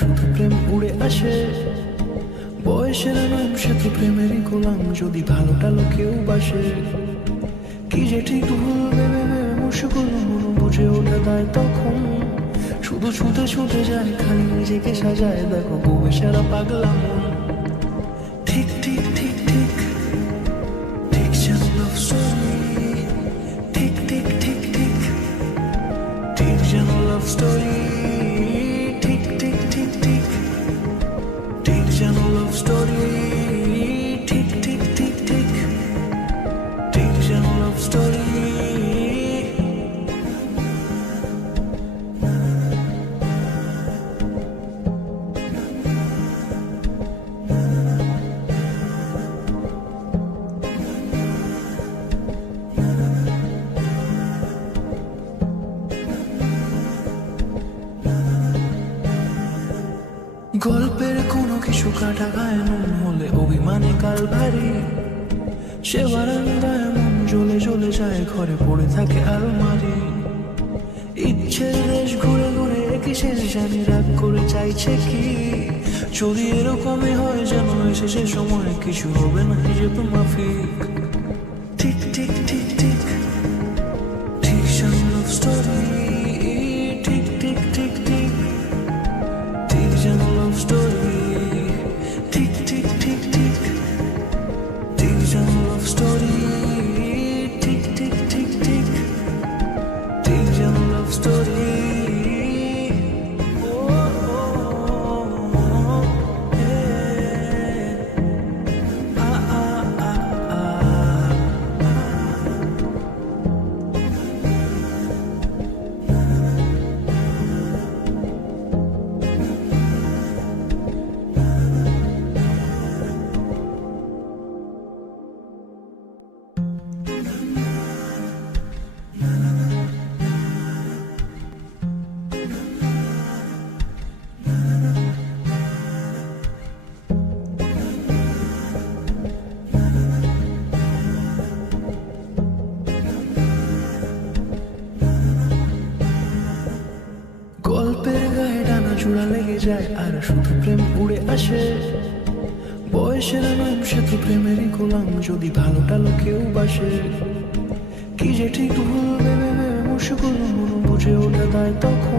শুধু প্রেম উড়ে আসে। বয়সের নাম সে তো প্রেমেরই গোলাম, যদি ভালোটা লোকেও বাসে। কি যে ঠিক ভুল ভেবে ভেবে মুশকুল মন বুঝে ওঠে তাই তখন শুধু ছুটে ছুটে যায়, খালি নিজেকে সাজায়। দেখো বউয়ে সারা পাগলা মন। ঠিক ঠিক ঠিক ঠিক ঠিক যেন লাভ স্টোরি। ঠিক ঠিক ঠিক ঠিক ঠিক যেন লাভ স্টোরি। ঠিক ঠিক ঠিক ঠিক ঠিক যেন লাভ স্টোরি। ঠিক ঠিক ঠিক ঠিক ঠিক যেন লাভ স্টোরি। গল্পের কোনো কিছু কাটা গায়ে নুন হলে অভিমানে কাল ভারী। সে বারান্দায় মন জ্বলে জ্বলে যায়, ঘরে পড়ে থাকে আলমারি। ইচ্ছের দেশ ঘুরে ঘুরে একই শেষ জানি, রাগ করে চাইছে কি যদি এরকমই হয় যেন এসেছে সময়, কিছু হবে না যেহেতু মাফিক। ঠিক ঠিক ঠিক ঠিক ঠিক যেন লাভ স্টোরি। ঠিক ঠিক ঠিক ঠিক ঠিক যেন লাভ স্টোরি। ঠিক ঠিক ঠিক ঠিক ঠিক যেন লাভ স্টোরি। ঠিক ঠিক ঠিক ঠিক ঠিক যেন লাভ স্টোরি। গল্পের গায়ে ডানা জোড়া লেগে যায় আর শুধু প্রেম উড়ে আসে। বয়সের নাম সে তো প্রেমেরই গোলাম, যদি ভালোটা লোকেও বাসে। কি যে ঠিক ভুল ভেবে ভেবে মুশকুল মন বুঝে ওঠে তাই তখন